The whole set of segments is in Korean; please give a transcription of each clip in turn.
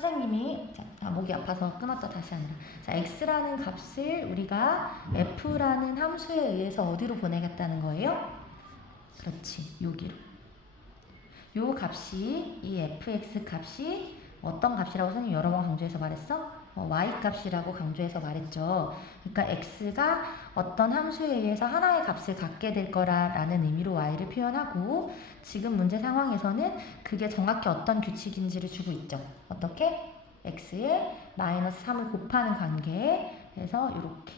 선생님이 목이 아파서 끊었다 다시 하느라. 자, x라는 값을 우리가 f라는 함수에 의해서 어디로 보내겠다는 거예요? 그렇지, 여기로. 요 값이 이 fx 값이 어떤 값이라고 선생님이 여러 번 강조해서 말했어? y 값이라고 강조해서 말했죠. 그러니까 x가 어떤 함수에 의해서 하나의 값을 갖게 될 거라는 의미로 y를 표현하고, 지금 문제 상황에서는 그게 정확히 어떤 규칙인지를 주고 있죠. 어떻게? x에 마이너스 3을 곱하는 관계. 그래서 이렇게.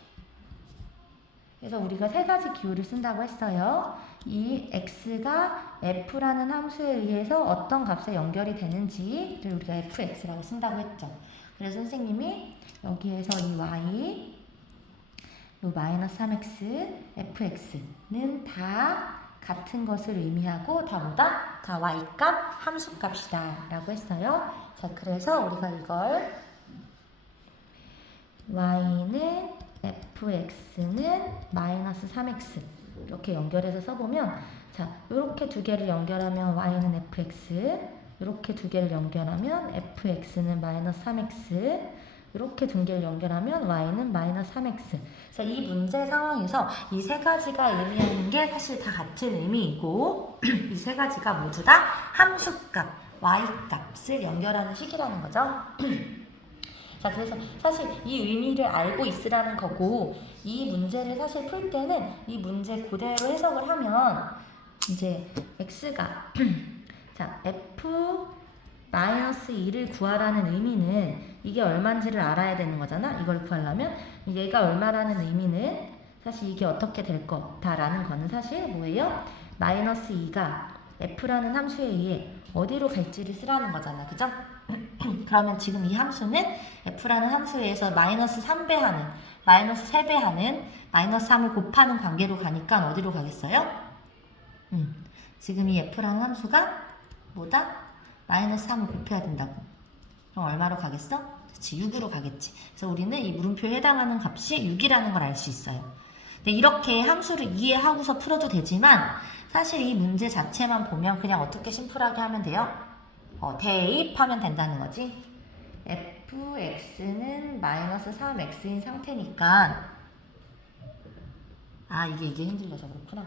그래서 우리가 세 가지 기호를 쓴다고 했어요. 이 x가 f라는 함수에 의해서 어떤 값에 연결이 되는지를 우리가 fx라고 쓴다고 했죠. 그래서 선생님이 여기에서 이 y, 요 마이너스 3x, fx는 다 같은 것을 의미하고 다 뭐다? 다 y값, 함수값이다 라고 했어요. 자, 그래서 우리가 이걸 y는 fx는 마이너스 3x 이렇게 연결해서 써보면, 자, 이렇게 두 개를 연결하면 y는 fx, 이렇게 두 개를 연결하면 fx는 마이너스 3x, 이렇게 두 개를 연결하면 y는 마이너스 3x. 그래서 이 문제 상황에서 이 세 가지가 의미하는 게 사실 다 같은 의미이고 이 세 가지가 모두 다 함수값, y값을 연결하는 식이라는 거죠. 자, 그래서 사실 이 의미를 알고 있으라는 거고, 이 문제를 사실 풀 때는 이 문제 그대로 해석을 하면 이제 x가 자, f-2를 구하라는 의미는 이게 얼마인지를 알아야 되는 거잖아. 이걸 구하려면 얘가 얼마라는 의미는 사실 이게 어떻게 될 거다라는 거는 사실 뭐예요? 마이너스 2가 f라는 함수에 의해 어디로 갈지를 쓰라는 거잖아. 그죠? 그러면 지금 이 함수는 f라는 함수에 의해서 마이너스 3배하는, 마이너스 3배하는, 마이너스 3을 곱하는 관계로 가니까 어디로 가겠어요? 지금 이 f라는 함수가 뭐다? 마이너스 3을 곱해야 된다고. 그럼 얼마로 가겠어? 그렇지, 6으로 가겠지. 그래서 우리는 이 물음표에 해당하는 값이 6이라는 걸 알 수 있어요. 근데 이렇게 함수를 이해하고서 풀어도 되지만 사실 이 문제 자체만 보면 그냥 어떻게 심플하게 하면 돼요? 대입하면 된다는 거지. fx는 마이너스 3x인 상태니까, 이게 흔들려서 그렇구나.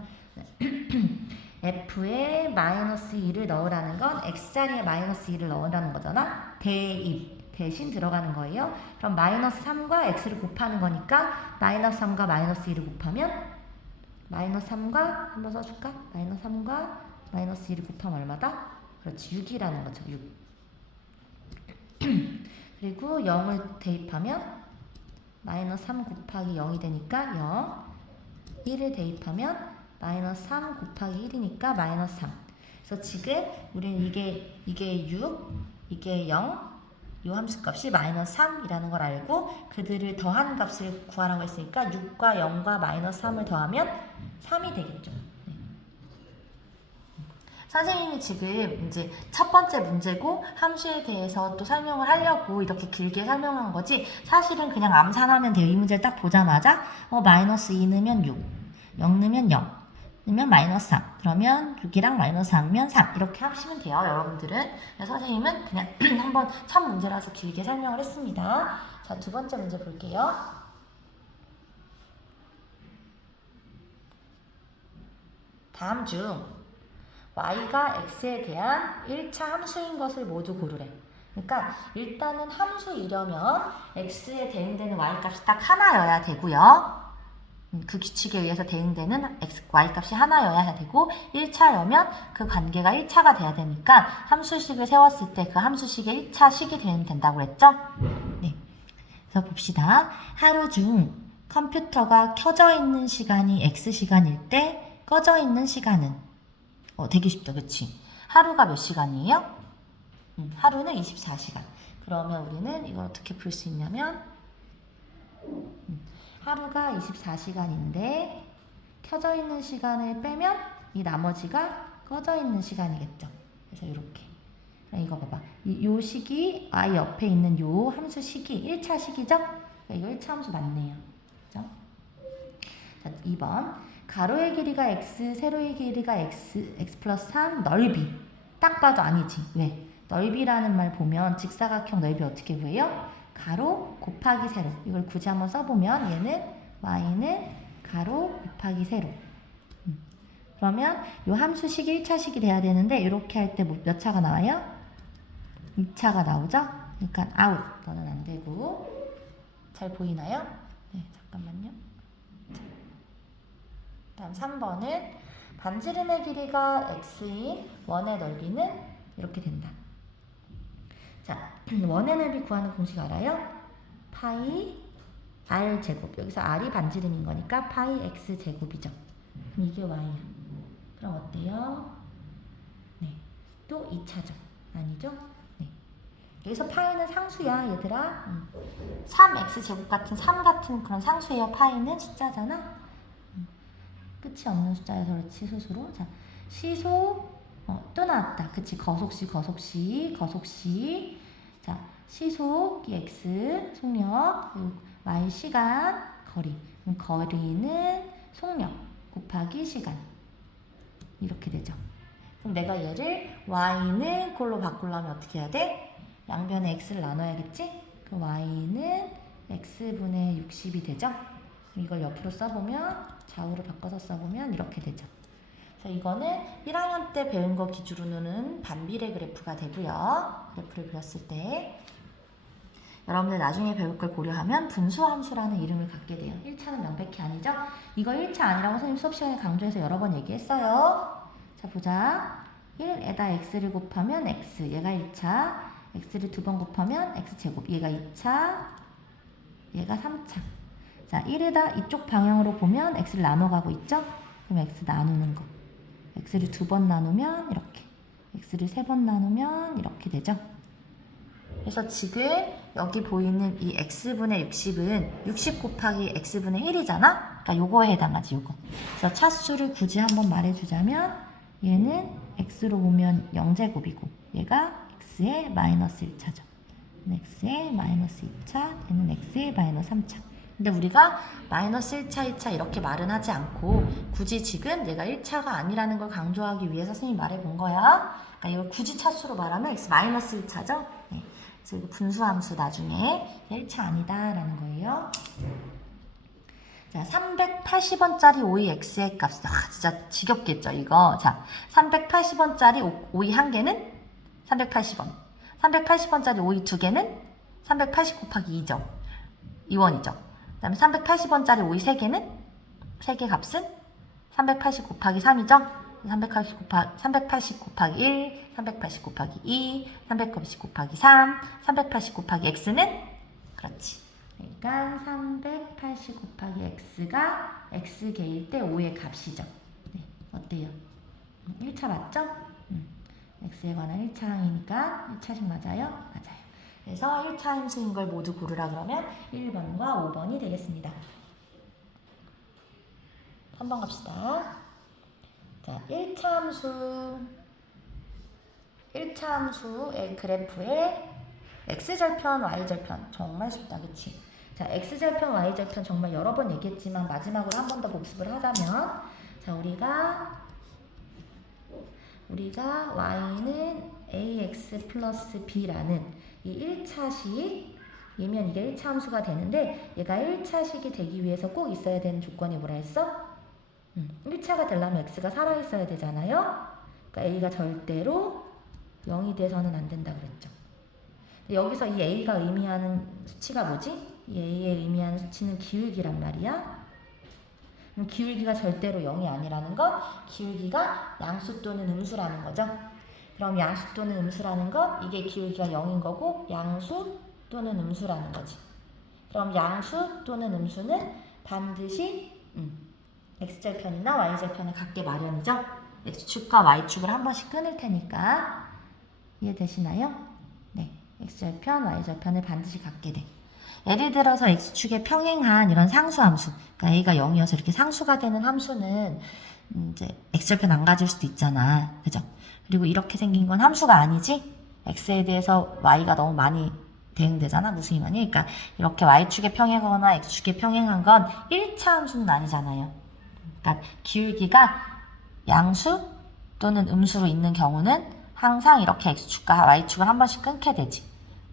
f에 마이너스 2를 넣으라는 건 x자리에 마이너스 2를 넣으라는 거잖아. 대입, 대신 들어가는 거예요. 그럼 마이너스 3과 x를 곱하는 거니까 마이너스 3과 마이너스 2를 곱하면 마이너스 3과 한번 써줄까? 마이너스 3과 마이너스 2를 곱하면 얼마다? 그렇지, 6이라는 거죠. 6. 그리고 0을 대입하면 마이너스 3 곱하기 0이 되니까 0. 1을 대입하면 마이너스 3 곱하기 1이니까 마이너스 3. 그래서 지금 우리는 이게 6, 이게 0, 이 함수값이 마이너스 3이라는 걸 알고 그들을 더한 값을 구하라고 했으니까 6과 0과 마이너스 3을 더하면 3이 되겠죠. 네. 선생님이 지금 이제 첫 번째 문제고 함수에 대해서 또 설명을 하려고 이렇게 길게 설명한 거지, 사실은 그냥 암산하면 돼요. 이 문제를 딱 보자마자 마이너스 2 넣으면 6, 0 넣으면 0, 넣으면 마이너스 3, 그러면 6이랑 마이너스 3이면 3 이렇게 하시면 돼요, 여러분들은. 그래서 선생님은 그냥 한번 첫 문제라서 길게 설명을 했습니다. 자, 두 번째 문제 볼게요. 다음 중 y가 x에 대한 1차 함수인 것을 모두 고르래. 그러니까 일단은 함수이려면 x에 대응되는 y값이 딱 하나여야 되고요. 그 규칙에 의해서 대응되는 y값이 하나여야 되고, 1차여면 그 관계가 1차가 돼야 되니까 함수식을 세웠을 때 그 함수식의 1차 식이 되면 된다고 했죠? 네. 그래서 봅시다. 하루 중 컴퓨터가 켜져 있는 시간이 x시간일 때 꺼져 있는 시간은 되게 쉽다, 그치? 하루가 몇 시간이에요? 하루는 24시간. 그러면 우리는 이걸 어떻게 풀 수 있냐면, 하루가 24시간인데 켜져 있는 시간을 빼면 이 나머지가 꺼져 있는 시간이겠죠. 그래서 이렇게. 이거 봐봐. 요 식이 y 옆에 있는 요 함수 식이 1차 식이죠? 이거 1차 함수 맞네요. 그죠? 자, 2번. 가로의 길이가 x, 세로의 길이가 x 플러스 3, 넓이. 딱 봐도 아니지. 왜? 넓이라는 말 보면 직사각형 넓이 어떻게 구해요? 가로 곱하기 세로. 이걸 굳이 한번 써보면 얘는 y는 가로 곱하기 세로. 그러면 이 함수식이 1차식이 돼야 되는데 이렇게 할 때 몇 차가 나와요? 2차가 나오죠? 그러니까 아웃. 너는 안 되고. 잘 보이나요? 네, 잠깐만요. 다음 3번은 반지름의 길이가 x인 원의 넓이는 이렇게 된다. 자, 원의 넓이 구하는 공식 알아요? 파이 r 제곱. 여기서 r이 반지름인 거니까 파이 x 제곱이죠. 그럼 이게 y야. 그럼 어때요? 네, 또 2차죠. 아니죠? 네. 여기서 파이는 상수야, 얘들아. 3x 제곱 같은 3 같은 그런 상수예요. 파이는 숫자잖아. 끝이 없는 숫자여서 그렇지, 스스로. 자, 시소 또 나왔다. 그치, 거속시. 자, 시속이 x 속력, 그리고 y 시간, 거리. 그럼 거리는 속력 곱하기 시간. 이렇게 되죠. 그럼 내가 얘를 y는 그걸로 바꾸려면 어떻게 해야 돼? 양변에 x를 나눠야겠지? 그럼 y는 x분의 60이 되죠? 이걸 옆으로 써보면, 좌우로 바꿔서 써보면 이렇게 되죠. 그래서 이거는 1학년 때 배운 거 기준으로는 반비례 그래프가 되고요. 그래프를 그렸을 때 여러분들 나중에 배울 걸 고려하면 분수함수라는 이름을 갖게 돼요. 1차는 명백히 아니죠? 이거 1차 아니라고 선생님 수업 시간에 강조해서 여러 번 얘기했어요. 자, 보자. 1에다 x를 곱하면 x, 얘가 1차. x를 2번 곱하면 x제곱, 얘가 2차. 얘가 3차. 자, 1에다 이쪽 방향으로 보면 x를 나눠가고 있죠? 그럼 x 나누는 거. x를 2번 나누면 이렇게. x를 3번 나누면 이렇게 되죠? 그래서 지금 여기 보이는 이 x분의 60은 60 곱하기 x분의 1이잖아? 그러니까 요거에 해당하지, 요거. 그래서 차수를 굳이 한번 말해주자면 얘는 x로 보면 0제곱이고 얘가 x의 마이너스 1차죠. x의 마이너스 2차, 얘는 x의 마이너스 3차. 근데 우리가 마이너스 1차, 2차 이렇게 말은 하지 않고 굳이 지금 얘가 1차가 아니라는 걸 강조하기 위해서 선생님이 말해본 거야. 그러니까 이걸 굳이 차수로 말하면 x 마이너스 1차죠. 네. 그래서 이거 분수함수 나중에 1차 아니다라는 거예요. 자, 380원짜리 오이 x의 값. 진짜 지겹겠죠, 이거. 자, 380원짜리 오이 한 개는 380원. 380원짜리 오이 두 개는 380 곱하기 2죠. 2원이죠. 그 다음에 380원짜리 오이 3개는 3개 값은 380 곱하기 3이죠. 380 곱하기 1, 380 곱하기 2, 380 곱하기 3, 380 곱하기 x는 그렇지. 그러니까 380 곱하기 x가 x개일 때 5의 값이죠. 네, 어때요? 1차 맞죠? x에 관한 1차 항이니까 1차식 맞아요? 맞아요. 그래서 1차 함수인 걸 모두 고르라 그러면 1번과 5번이 되겠습니다. 3번 갑시다. 자, 1차 함수의 그래프에 x절편, y절편. 정말 쉽다, 그치? 자, x절편, y절편 정말 여러 번 얘기했지만 마지막으로 한 번 더 복습을 하자면, 자, 우리가 y는 ax 플러스 b라는 이 1차식이면 이게 1차 함수가 되는데, 얘가 1차식이 되기 위해서 꼭 있어야 되는 조건이 뭐라 했어? 1차가 되려면 x가 살아있어야 되잖아요. 그러니까 a가 절대로 0이 돼서는 안 된다 그랬죠. 여기서 이 a가 의미하는 수치가 뭐지? 이 a에 의미하는 수치는 기울기란 말이야. 그럼 기울기가 절대로 0이 아니라는 건 기울기가 양수 또는 음수라는 거죠. 그럼 양수 또는 음수라는 건 이게 기울기가 0인 거고 양수 또는 음수라는 거지. 그럼 양수 또는 음수는 반드시 x절편이나 y절편을 갖게 마련이죠. x축과 y축을 한 번씩 끊을 테니까 이해되시나요? 네, x절편, y절편을 반드시 갖게 돼. 예를 들어서 x축에 평행한 이런 상수함수, 그러니까 a가 0이어서 이렇게 상수가 되는 함수는 이제 x절편 안 가질 수도 있잖아, 그죠? 그리고 이렇게 생긴 건 함수가 아니지? x에 대해서 y가 너무 많이 대응되잖아, 무수히 많이. 그러니까 이렇게 y축에 평행하거나 x축에 평행한 건 1차 함수는 아니잖아요. 그러니까 기울기가 양수 또는 음수로 있는 경우는 항상 이렇게 x축과 y축을 한 번씩 끊게 되지.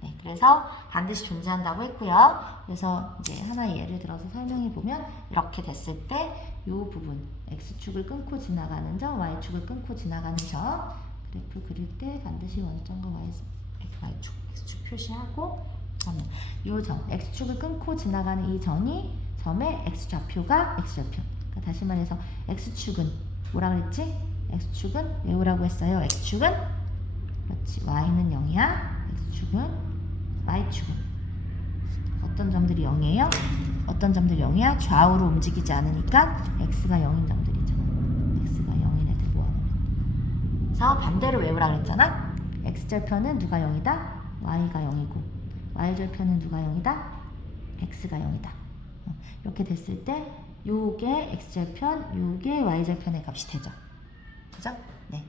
네, 그래서 반드시 존재한다고 했고요. 그래서 이제 하나 예를 들어서 설명해 보면 이렇게 됐을 때 이 부분 x축을 끊고 지나가는 점, y축을 끊고 지나가는 점 그래프 그릴 때 반드시 원점과 y축, x축 표시하고 이 점, x축을 끊고 지나가는 이 점의 x좌표가 x절편. 그러니까 다시 말해서 x축은 뭐라 그랬지? x축은 외우라고 했어요. x축은 그렇지. y는 0이야. x축은 y축은 어떤 점들이 0이에요? 어떤 점들이 0이야? 좌우로 움직이지 않으니까 x가 0인 점들이죠. x가 0인 애들 모아놓으면. 그래서 반대로 외우라 그랬잖아. x절편은 누가 0이다? y가 0이고 y절편은 누가 0이다? x가 0이다. 이렇게 됐을 때 요게 x절편, 요게 y절편의 값이 되죠. 그죠? 네.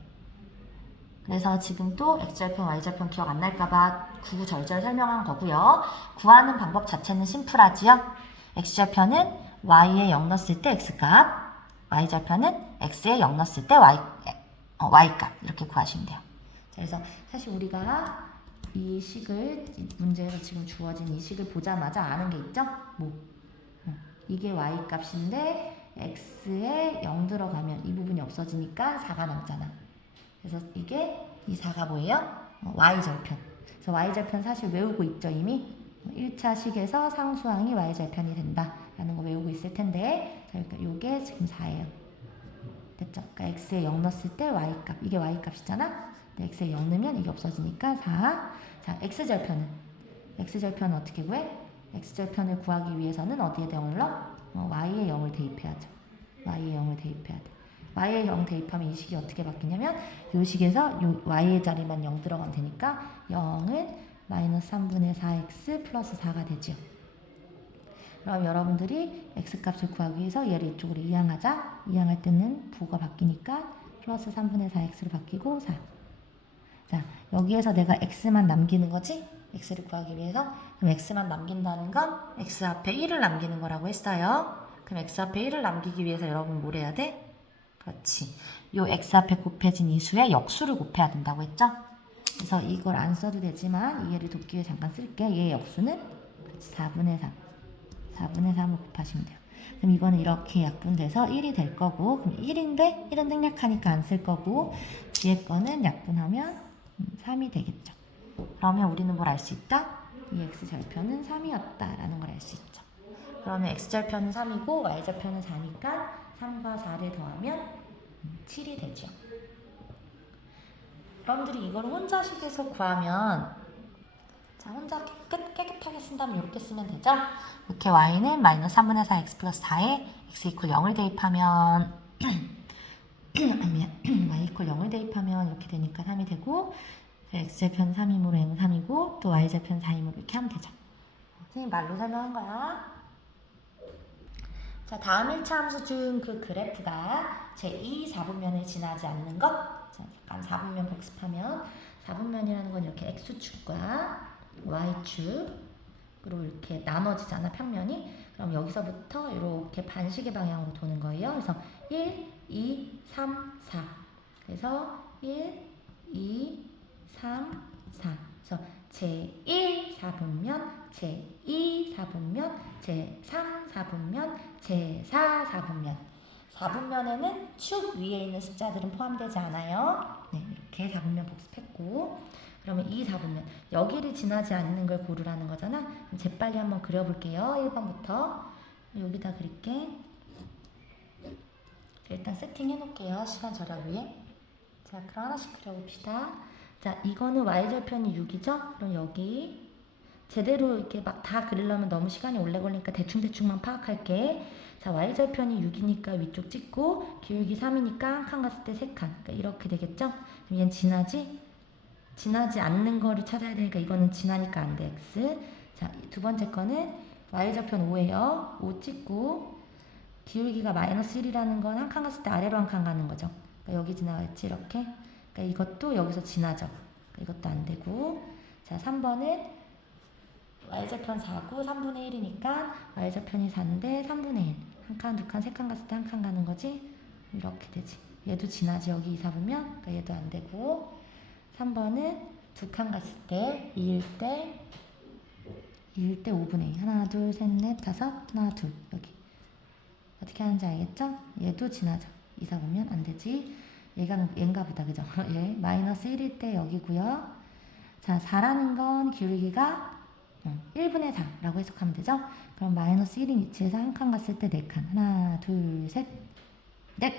그래서 지금 또 x절편, y절편 기억 안 날까봐 구구절절 설명한 거고요. 구하는 방법 자체는 심플하지요. x절편은 y에 0 넣었을 때 x값, y절편은 x에 0 넣었을 때 y값 이렇게 구하시면 돼요. 자, 그래서 사실 우리가 이 식을 문제에서 지금 주어진 이 식을 보자마자 아는 게 있죠? 뭐 이게 y값인데 x에 0 들어가면 이 부분이 없어지니까 4가 남잖아. 그래서 이게 이 4가 뭐예요? y절편. 그래서 y절편 사실 외우고 있죠 이미? 1차 식에서 상수항이 y절편이 된다 라는 거 외우고 있을 텐데 그러니까 이게 지금 4예요. 됐죠? 그러니까 x에 0 넣었을 때 y값. 이게 y값이잖아? x에 0 넣으면 이게 없어지니까 4. 자, x절편은 어떻게 구해? x절편을 구하기 위해서는 어디에 0을 넣어? y에 0을 대입해야죠. y에 0을 대입해야 돼. y에 0 대입하면 이 식이 어떻게 바뀌냐면 이 식에서 요 y의 자리만 0 들어가면 되니까 0은 마이너스 3분의 4x 플러스 4가 되죠. 그럼 여러분들이 x값을 구하기 위해서 얘를 이쪽으로 이항하자. 이항할 때는 부가 바뀌니까 플러스 3분의 4x로 바뀌고 4. 자, 여기에서 내가 x만 남기는 거지? x를 구하기 위해서. 그럼 x만 남긴다는 건 x 앞에 1을 남기는 거라고 했어요. 그럼 x 앞에 1을 남기기 위해서 여러분 뭘 해야 돼? 그렇지. 요 x 앞에 곱해진 이 수에 역수를 곱해야 된다고 했죠? 그래서 이걸 안 써도 되지만 이해를 돕기 위해 잠깐 쓸게. 얘의 역수는 4분의 3. 4분의 3을 곱하시면 돼요. 그럼 이거는 이렇게 약분돼서 1이 될 거고 그럼 1인데 1은 생략하니까 안 쓸 거고 뒤에 거는 약분하면 3이 되겠죠. 그러면 우리는 뭘 알 수 있다? 이 x절편은 3이었다 라는 걸 알 수 있죠. 그러면 x절편은 3이고 y절편은 4니까 3과 4를 더하면 7이 되죠. 여러분들이 이걸 혼자식에서 구하면 자, 혼자 깨끗하게 쓴다면 이렇게 쓰면 되죠. 이렇게 y는 마이너스 3분의 4x 플러스 4에 x 이퀄 0을 대입하면 y 이퀄 0을 대입하면 이렇게 되니까 3이 되고 x절편 3이므로 m은 3이고 또 y절편 4이므로 이렇게 하면 되죠. 선생님 말로 설명한 거야. 자, 다음 1차 함수 중 그 그래프가 제2 4분면을 지나지 않는 것. 자, 잠깐 4분면 복습하면 4분면이라는 건 이렇게 x축과 y축으로 이렇게 나눠지잖아, 평면이. 그럼 여기서부터 이렇게 반시계 방향으로 도는 거예요. 그래서 1, 2, 3, 4. 그래서 1, 2, 3, 4. 그래서 제1 4분면, 제2 4분면, 제3 4분면, 제4 4분면. 4분면에는 축 위에 있는 숫자들은 포함되지 않아요. 네, 이렇게 4분면 복습했고 그러면 이 4분면 여기를 지나지 않는 걸 고르라는 거잖아. 그럼 재빨리 한번 그려볼게요. 1번부터 여기다 그릴게. 일단 세팅해 놓을게요. 시간 절약 위해. 자, 그럼 하나씩 그려봅시다. 자, 이거는 y절편이 6이죠? 그럼 여기 제대로 이렇게 막 다 그리려면 너무 시간이 오래 걸리니까 대충대충만 파악할게. 자, y절편이 6이니까 위쪽 찍고 기울기 3이니까 한 칸 갔을 때 3칸. 그러니까 이렇게 되겠죠? 그럼 얘는 지나지 않는 거를 찾아야 되니까 이거는 지나니까 안 돼. x. 자, 두 번째 거는 y절편 5예요. 5 찍고 기울기가 마이너스 1이라는 건 한 칸 갔을 때 아래로 한 칸 가는 거죠. 그러니까 여기 지나갔지 이렇게. 그러니까 이것도 여기서 지나죠. 그러니까 이것도 안 되고. 자, 3번은 y절편 4고 3분의 1이니까 y절편이 4인데 3분의 1. 한 칸, 두 칸, 세 칸 갔을 때 한 칸 가는 거지. 이렇게 되지. 얘도 지나지 여기 2, 4분면. 그러니까 얘도 안 되고. 3번은 두 칸 갔을 때 2일 때 5분의 2. 하나, 둘, 셋, 넷, 다섯, 하나, 둘. 여기. 어떻게 하는지 알겠죠? 얘도 지나죠. 2, 4 보면 안 되지. 얘인가 보다, 그죠? 얘 마이너스 1일 때 여기고요. 자, 4라는 건 기울기가 1분의 4라고 해석하면 되죠? 그럼 마이너스 1인 위치에서 한 칸 갔을 때 4칸. 하나, 둘, 셋, 넷!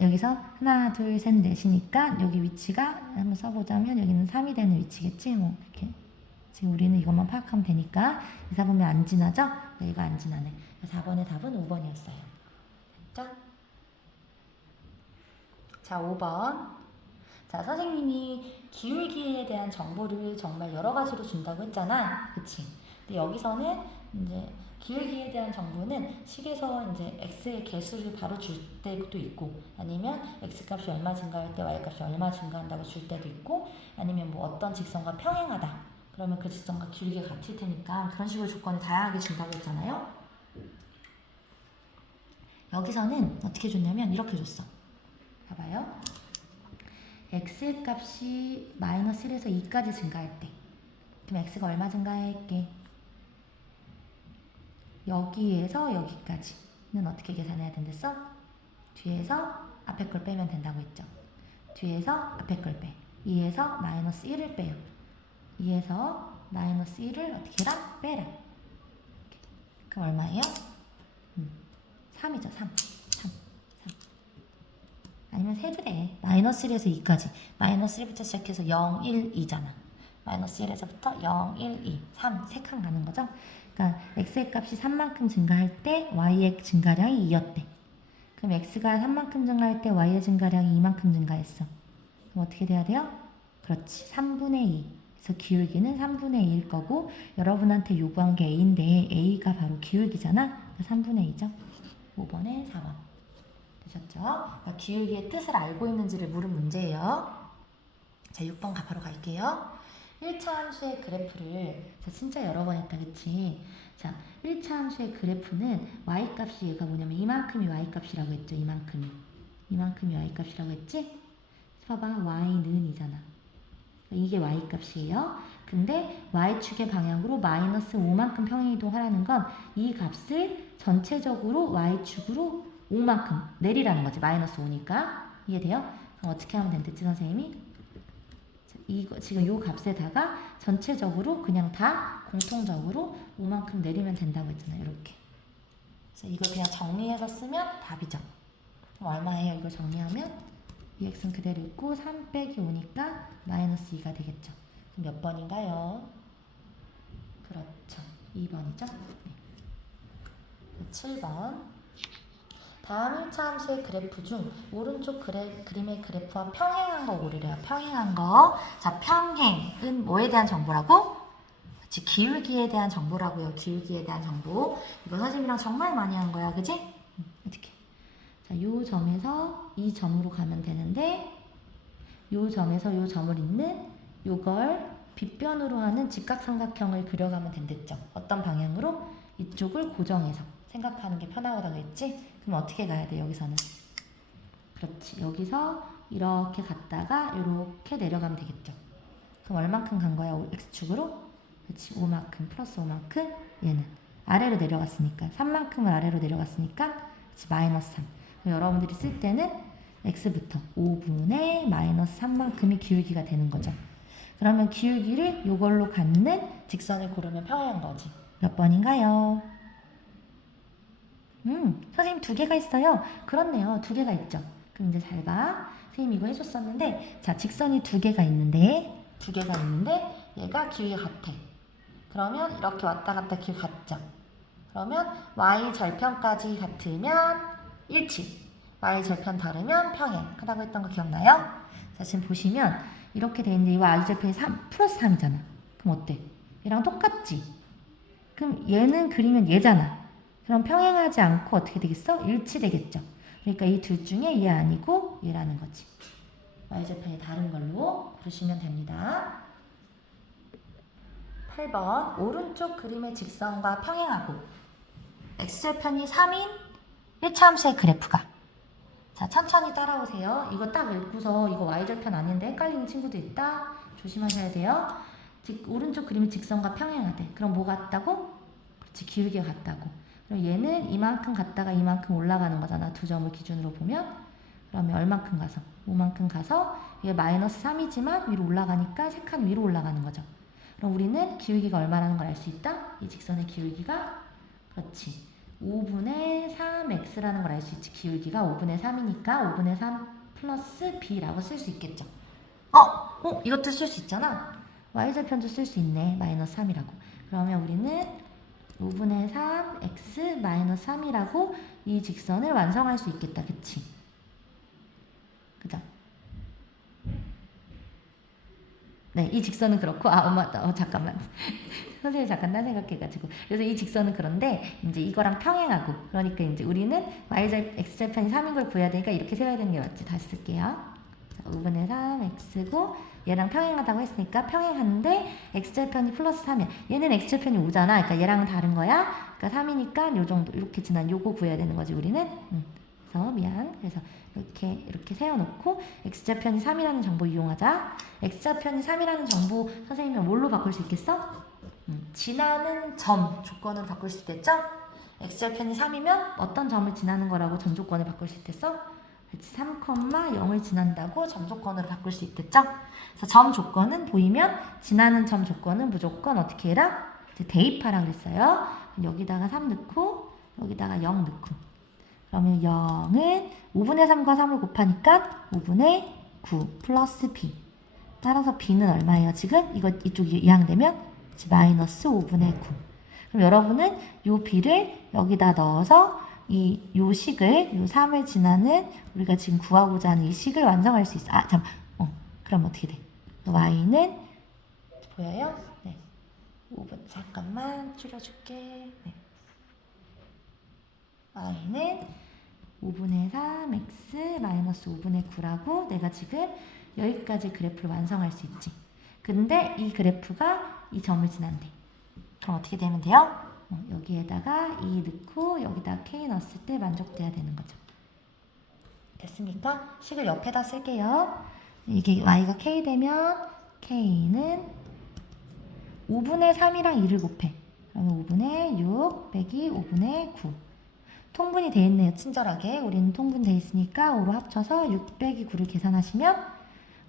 여기서 하나, 둘, 셋, 넷이니까 여기 위치가 한번 써보자면 여기는 3이 되는 위치겠지? 뭐 이렇게. 지금 우리는 이것만 파악하면 되니까 2, 4 보면 안 지나죠? 이거 안 지나네. 4번의 답은 5번이었어요. 됐죠? 자, 5번. 자, 선생님이 기울기에 대한 정보를 정말 여러 가지로 준다고 했잖아. 그치? 근데 여기서는 이제 기울기에 대한 정보는 식에서 이제 x의 개수를 바로 줄 때도 있고, 아니면 x 값이 얼마 증가할 때 y 값이 얼마 증가한다고 줄 때도 있고, 아니면 뭐 어떤 직선과 평행하다. 그러면 그 직선과 기울기가 같을 테니까 그런 식으로 조건을 다양하게 준다고 했잖아요. 여기서는 어떻게 줬냐면 이렇게 줬어. 봐봐요. x 값이 마이너스 1에서 2까지 증가할 때, 그럼 x가 얼마 증가할게? 여기에서 여기까지는 어떻게 계산해야 된댔어? 뒤에서 앞에 걸 빼면 된다고 했죠. 뒤에서 앞에 걸 빼. 2에서 마이너스 1을 빼요. 2에서 마이너스 1을 어떻게 해라? 빼라. 이렇게. 그럼 얼마예요? 3이죠. 3. 아니면 세도 돼. 마이너스 1에서 2까지. 마이너스 1부터 시작해서 0, 1, 2잖아. 마이너스 1에서부터 0, 1, 2, 3, 3칸 가는 거죠. 그러니까 x의 값이 3만큼 증가할 때 y의 증가량이 2였대. 그럼 x가 3만큼 증가할 때 y의 증가량이 2만큼 증가했어. 그럼 어떻게 돼야 돼요? 그렇지. 3분의 2. 그래서 기울기는 3분의 2일 거고, 여러분한테 요구한 게 a인데 a가 바로 기울기잖아. 3분의 2죠. 5번에 4번. 되셨죠? 그러니까 기울기의 뜻을 알고 있는지를 물은 문제예요. 자, 6번 바로 갈게요. 1차 함수의 그래프를 진짜 여러 번 했다, 그치? 자, 1차 함수의 그래프는 y값이 얘가 뭐냐면 이만큼이 y값이라고 했죠. 이만큼이 y값이라고 했지? 봐봐, y는 이잖아. 이게 y값이에요. 근데 y축의 방향으로 마이너스 5만큼 평행이동하라는 건 이 값을 전체적으로 y축으로 5만큼 내리라는 거지. 마이너스 5니까. 이해돼요? 그럼 어떻게 하면 된댔지, 선생님이? 이거 지금 요 값에다가 전체적으로 그냥 다 공통적으로 5만큼 내리면 된다고 했잖아요. 이렇게. 그래서 이걸 그냥 정리해서 쓰면 답이죠. 그럼 얼마예요? 이거 정리하면 2x는 그대로 있고 3 빼기 5니까 마이너스 2가 되겠죠. 그럼 몇 번인가요? 그렇죠. 2번이죠. 네. 7번. 다음 1차 함수의 그래프 중 오른쪽 그림의 그래프와 평행한 거 고르래요. 평행한 거. 자, 평행은 뭐에 대한 정보라고? 그치, 기울기에 대한 정보라고요. 기울기에 대한 정보. 이거 선생님이랑 정말 많이 한 거야. 그지? 어떻게? 자, 요 점에서 이 점으로 가면 되는데, 요 점에서 요 점을 잇는 요걸 빗변으로 하는 직각삼각형을 그려가면 된댔죠. 어떤 방향으로? 이쪽을 고정해서 생각하는 게 편하다고 했지? 그럼 어떻게 가야 돼, 여기서는? 그렇지. 여기서 이렇게 갔다가 이렇게 내려가면 되겠죠. 그럼 얼만큼 간 거야, x축으로? 그렇지. 5만큼 플러스 5만큼 얘는 아래로 내려갔으니까 3만큼을 아래로 내려갔으니까 그렇지, 마이너스 3. 그럼 여러분들이 쓸 때는 x부터 5분의 마이너스 3만큼이 기울기가 되는 거죠. 그러면 기울기를 이걸로 갖는 직선을 고르면 평행한 거지. 몇 번인가요? 선생님 2개가 있어요. 그렇네요. 2개가 있죠. 그럼 이제 잘 봐. 선생님 이거 해줬었는데, 자, 직선이 2개가 있는데 얘가 기울기가 같아. 그러면 이렇게 왔다 갔다 길 같죠. 그러면 y 절편까지 같으면 일치, y 절편 다르면 평행 하다고 했던 거 기억나요? 자, 지금 보시면 이렇게 돼 있는데 이 y 절편이 3 플러스 3이잖아. 그럼 어때? 얘랑 똑같지? 그럼 얘는 그리면 얘잖아. 그럼 평행하지 않고 어떻게 되겠어? 일치되겠죠. 그러니까 이 둘 중에 얘 아니고 얘라는 거지. y절편이 다른 걸로 보시면 됩니다. 8번. 오른쪽 그림의 직선과 평행하고 x절편이 3인 1차 함수의 그래프가. 자, 천천히 따라오세요. 이거 딱 읽고서 이거 y절편 아닌데 헷갈리는 친구도 있다. 조심하셔야 돼요. 오른쪽 그림이 직선과 평행하대. 그럼 뭐 같다고? 그렇지, 기울기가 같다고. 그럼 얘는 이만큼 갔다가 이만큼 올라가는 거잖아. 두 점을 기준으로 보면. 그러면 얼만큼 가서? 5만큼 가서 이게 마이너스 3이지만 위로 올라가니까 3칸 위로 올라가는 거죠. 그럼 우리는 기울기가 얼마라는 걸 알 수 있다? 이 직선의 기울기가 그렇지. 5분의 3x라는 걸 알 수 있지. 기울기가 5분의 3이니까 5분의 3 플러스 b라고 쓸 수 있겠죠. 이것도 쓸 수 있잖아. y절편도 쓸 수 있네. 마이너스 3이라고. 그러면 우리는 5분의 3 x 마이너스 3이라고 이 직선을 완성할 수 있겠다. 그치? 그죠? 네, 이 직선은 그렇고, 엄마, 잠깐만. 선생님 잠깐 딴 생각해가지고. 그래서 이 직선은 그런데, 이제 이거랑 평행하고, 그러니까 이제 우리는 x절편이 3인 걸 구해야 되니까 이렇게 세워야 되는 게 맞지. 다시 쓸게요. 자, 5분의 3 x고, 얘랑 평행하다고 했으니까 평행한데, x절편이 플러스 3이야. 얘는 x절편이 5잖아. 그러니까 얘랑은 다른 거야. 그러니까 3이니까 요 정도, 이렇게 지난 요거 구해야 되는 거지, 우리는. 그래서 미안. 그래서 이렇게 세워놓고 x좌편이 3이라는 정보 이용하자. x좌편이 3이라는 정보 선생님이 뭘로 바꿀 수 있겠어? 지나는 점 조건으로 바꿀 수 있겠죠? x좌편이 3이면 어떤 점을 지나는 거라고 점 조건을 바꿀 수 있겠어? 그렇지, 3,0을 지난다고 점 조건으로 바꿀 수 있겠죠? 그래서 점 조건은 보이면 지나는 점 조건은 무조건 어떻게 해라? 이제 대입하라 그랬어요. 여기다가 3 넣고 여기다가 0 넣고 그러면 0은 5분의 3과 3을 곱하니까 5분의 9 플러스 b. 따라서 b는 얼마예요? 지금 이쪽이 이항되면 마이너스 5분의 9. 그럼 여러분은 요 b를 여기다 넣어서 요 식을, 요 3을 지나는 우리가 지금 구하고자 하는 이 식을 완성할 수 있어. 그럼 어떻게 돼? y는 보여요? 네. 5분 잠깐만 줄여줄게. 네. y는 5분의 3x 마이너스 5분의 9라고 내가 지금 여기까지 그래프를 완성할 수 있지. 근데 이 그래프가 이 점을 지난대. 그럼 어떻게 되면 돼요? 여기에다가 2 넣고 여기다 k 넣었을 때 만족돼야 되는 거죠. 됐습니까? 식을 옆에다 쓸게요. 이게 y가 k 되면 k는 5분의 3이랑 2를 곱해. 그러면 5분의 6 빼기 5분의 9. 통분이 돼 있네요. 친절하게. 우리는 통분돼 있으니까 5로 합쳐서 6 빼기 9를 계산하시면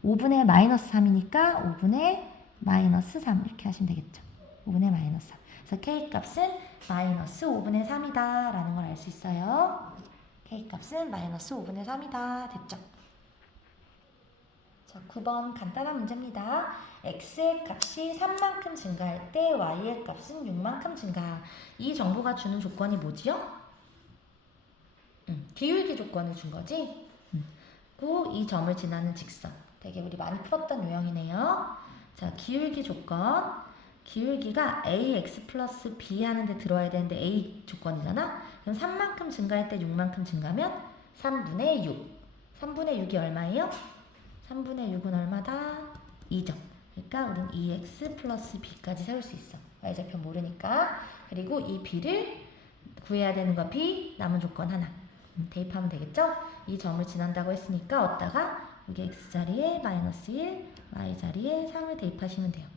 5분의 마이너스 3이니까 5분의 마이너스 3 이렇게 하시면 되겠죠. 5분의 마이너스 3. 그래서 K값은 마이너스 5분의 3이다 라는 걸 알 수 있어요. K값은 마이너스 5분의 3이다. 됐죠? 자, 9번 간단한 문제입니다. x의 값이 3만큼 증가할 때 y의 값은 6만큼 증가. 이 정보가 주는 조건이 뭐지요? 기울기 조건을 준 거지? 이 점을 지나는 직선. 되게 우리 많이 풀었던 유형이네요. 자, 기울기 조건. 기울기가 ax 플러스 b 하는데 들어와야 되는데 a 조건이잖아? 그럼 3만큼 증가할 때 6만큼 증가면 3분의 6. 3분의 6이 얼마예요? 3분의 6은 얼마다? 2점. 그러니까 우린 2x 플러스 b까지 세울 수 있어. y좌표 모르니까. 그리고 이 b를 구해야 되는 거 b, 남은 조건 하나. 대입하면 되겠죠? 이 점을 지난다고 했으니까 얻다가 여기 x자리에 마이너스 1, y자리에 3을 대입하시면 돼요.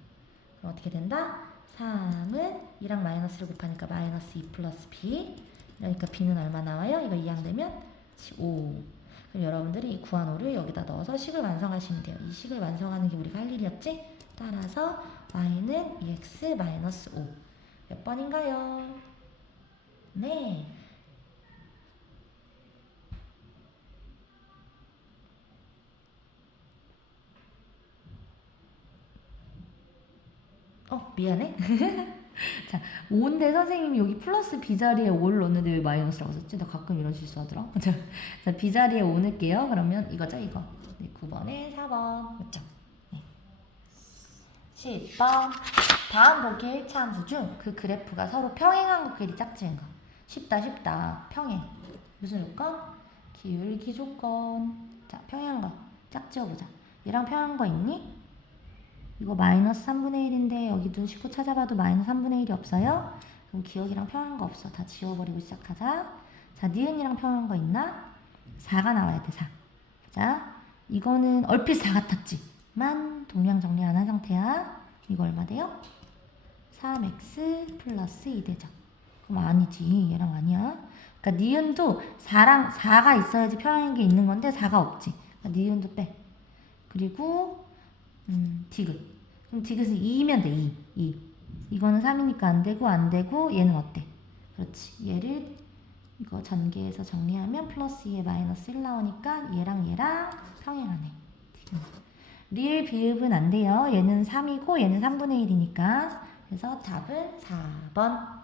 그럼 어떻게 된다? 3은 2랑 마이너스를 곱하니까 마이너스 2 플러스 b. 그러니까 b는 얼마 나와요? 이거 이항되면 5. 그럼 여러분들이 이 구한 5를 여기다 넣어서 식을 완성하시면 돼요. 이 식을 완성하는 게 우리가 할 일이었지? 따라서 y는 2x 마이너스 5. 몇 번인가요? 네. 미안해. 자, 5인데 선생님이 여기 플러스 B자리에 5를 넣었는데 왜 마이너스라고 썼지? 나 가끔 이런 실수하더라. 자, B자리에 5 넣을게요. 그러면 이거죠, 이거. 네, 9번에 4번. 맞죠? 네. 10번. 다음 보기의 1차 함수 중 그 그래프가 서로 평행한 거 길이 짝지은 거. 쉽다. 평행. 무슨 조건? 기울기 조건. 자, 평행한 거. 짝지어보자. 얘랑 평행한 거 있니? 이거 마이너스 3분의 1인데 여기도 식구 찾아봐도 마이너스 3분의 1이 없어요? 그럼 기억이랑 평행한 거 없어. 다 지워버리고 시작하자. 자, 니은이랑 평행한 거 있나? 4가 나와야 돼. 4. 자, 이거는 얼핏 4 같았지만 동량 정리 안 한 상태야. 이거 얼마 돼요? 3x 플러스 2되죠. 그럼 아니지. 얘랑 아니야. 그러니까 니은도 4랑 4가 있어야지 평행인 게 있는 건데 4가 없지. 그러니까 니은도 빼. 그리고 디귿. 그럼 디귿은 2이면 돼. 2. 이거는 3이니까 안 되고 안 되고 얘는 어때? 그렇지. 얘를 이거 전개해서 정리하면 플러스 2에 마이너스 1 나오니까 얘랑 평행하네. 리을 비읍은 안 돼요. 얘는 3이고 얘는 3분의 1이니까. 그래서 답은 4번.